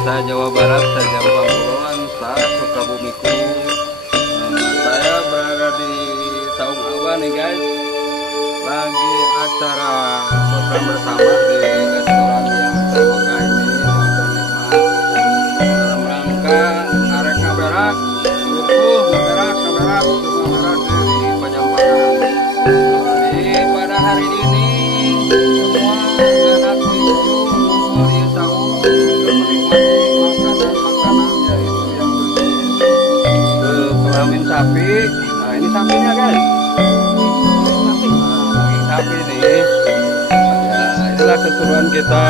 Saya Jawa Barat, saya Jawa Kulon, saya Sukabumiku. Saya berada di Saung Awa nih guys, lagi acara buka bersama di restoran yang terbuka ini yang ternikmat dalam rangka arek ngaberak, ngaberak dari Pajamparan. Jadi pada hari ini semua anak cucu kumpul di Saung untuk menikmati makanan-makanan yaitu yang berjenis kelamin sapi. Nah ini sapinya guys. Daging sapi nih ya, inilah keseruan kita